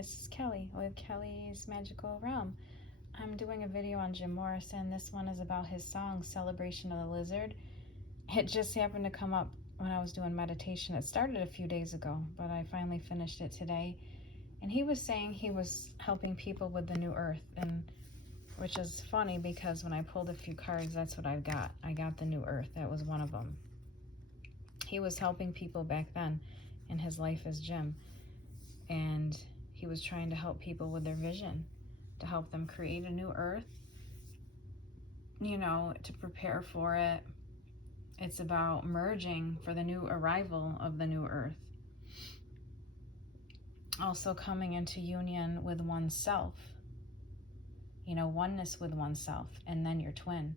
this is Kelly with Kelly's Magical Realm. I'm doing a video on Jim Morrison. This one is about his song, Celebration of the Lizard. It just happened to come up when I was doing meditation. It started a few days ago, but I finally finished it today. And he was saying he was helping people with the new earth, and which is funny because when I pulled a few cards, that's what I got. I got the new earth. That was one of them. He was helping people back then in his life as Jim. And he was trying to help people with their vision, to help them create a new earth, to prepare for it. It's about merging for the new arrival of the new earth. Also coming into union with oneself, oneness with oneself, and then your twin,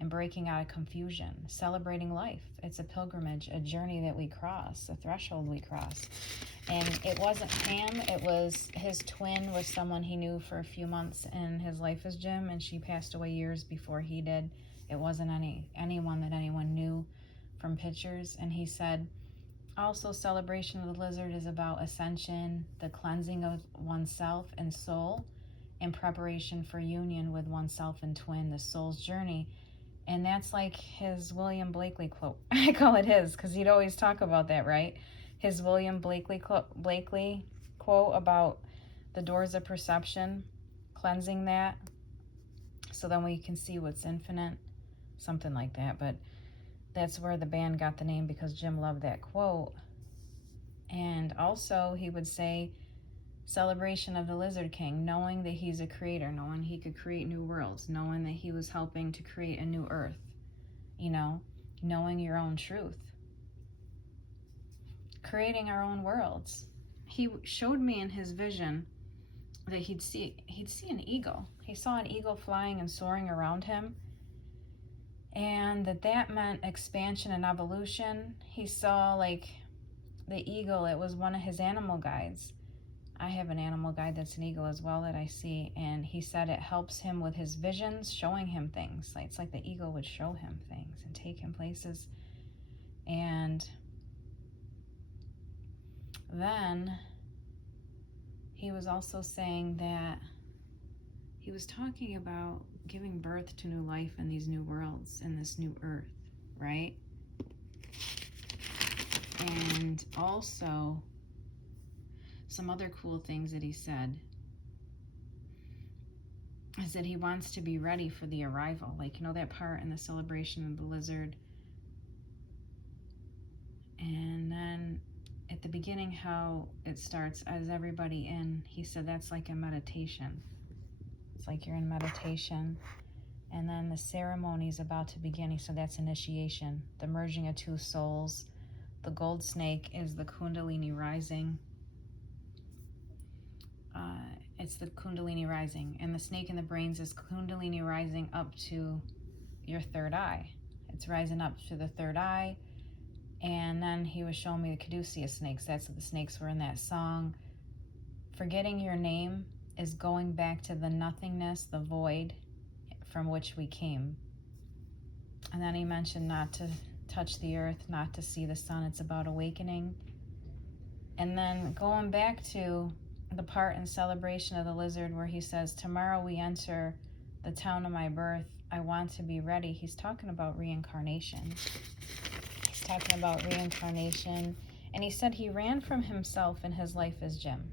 and breaking out of confusion, celebrating life. It's a pilgrimage, a journey that we cross, a threshold we cross. And it wasn't Pam, it was his twin, was someone he knew for a few months in his life as Jim, and she passed away years before he did. It wasn't anyone that anyone knew from pictures. And he said, also, Celebration of the Lizard is about ascension, the cleansing of oneself and soul, in preparation for union with oneself and twin, the soul's journey. And that's like his William Blakely quote. I call it his because he'd always talk about that, right? His William Blakely quote about the doors of perception, cleansing that, so then we can see what's infinite, something like that. But that's where the band got the name, because Jim loved that quote. And also he would say, Celebration of the Lizard King, knowing that he's a creator, knowing he could create new worlds, knowing that he was helping to create a new earth, knowing your own truth, creating our own worlds. He showed me in his vision that he'd see an eagle. He saw an eagle flying and soaring around him, and that meant expansion and evolution. He saw like the eagle, it was one of his animal guides. I have an animal guide that's an eagle as well that I see, and he said it helps him with his visions, showing him things. It's like the eagle would show him things and take him places. And then he was also saying that he was talking about giving birth to new life in these new worlds, in this new earth, right? And also some other cool things that he said is that he wants to be ready for the arrival. Like, that part in the Celebration of the Lizard. And then at the beginning, how it starts as everybody in, he said that's like a meditation. It's like you're in meditation. And then the ceremony is about to begin. He said that's initiation, the merging of two souls. The gold snake is the Kundalini rising. It's the Kundalini rising, and the snake in the brains is Kundalini rising up to your third eye. It's rising up to the third eye. And then he was showing me the caduceus snakes. That's what the snakes were in that song. Forgetting your name is going back to the nothingness, the void from which we came. And then he mentioned not to touch the earth, not to see the sun. It's about awakening. And then going back to the part in Celebration of the Lizard where he says, tomorrow we enter the town of my birth. I want to be ready. He's talking about reincarnation. He's talking about reincarnation. And he said he ran from himself in his life as Jim.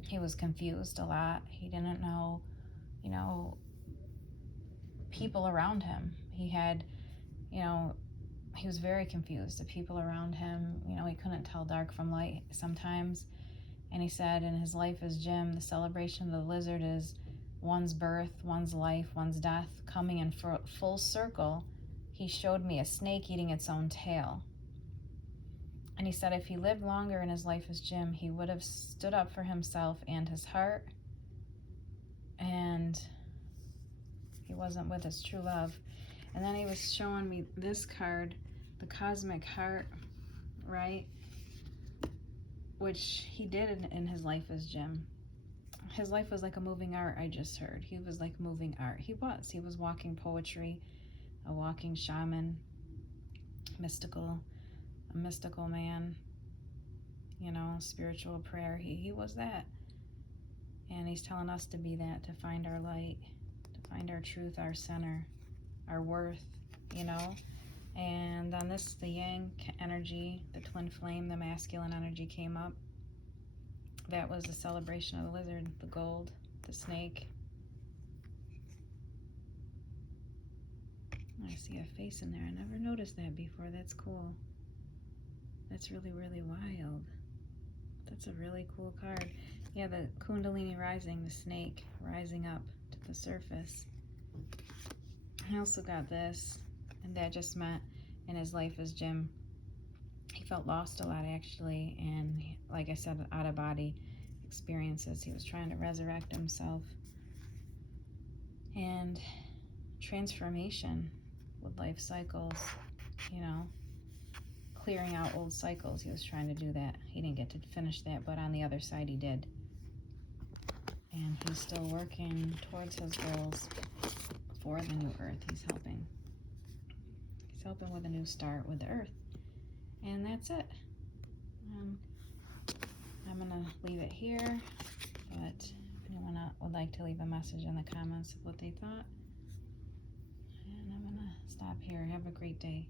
He was confused a lot. He didn't know, people around him. He had, he was very confused. The people around him, he couldn't tell dark from light sometimes. And he said in his life as Jim, the Celebration of the Lizard is one's birth, one's life, one's death, coming in for full circle. He showed me a snake eating its own tail. And he said if he lived longer in his life as Jim, he would have stood up for himself and his heart. And he wasn't with his true love. And then he was showing me this card, the Cosmic Heart, right? Which he did in his life as Jim. His life was like a moving art, I just heard. He was like moving art. He was walking poetry, a walking shaman, a mystical man, spiritual prayer. He was that. And he's telling us to be that, to find our light, to find our truth, our center, our worth, you know. And on this, the yang energy, the twin flame, the masculine energy came up. That was the celebration of the lizard, the gold, the snake. I see a face in there. I never noticed that before. That's cool. That's really, really wild. That's a really cool card. Yeah, the Kundalini rising, the snake rising up to the surface. I also got this, and Dad just met in his life as Jim. He felt lost a lot, actually, and like I said, out-of-body experiences. He was trying to resurrect himself. And transformation with life cycles, you know, clearing out old cycles. He was trying to do that. He didn't get to finish that, but on the other side he did. And he's still working towards his goals for the new earth. He's helping. He's helping with a new start with the earth. And that's it. I'm going to leave it here, but if anyone would like to leave a message in the comments of what they thought. And I'm going to stop here. Have a great day.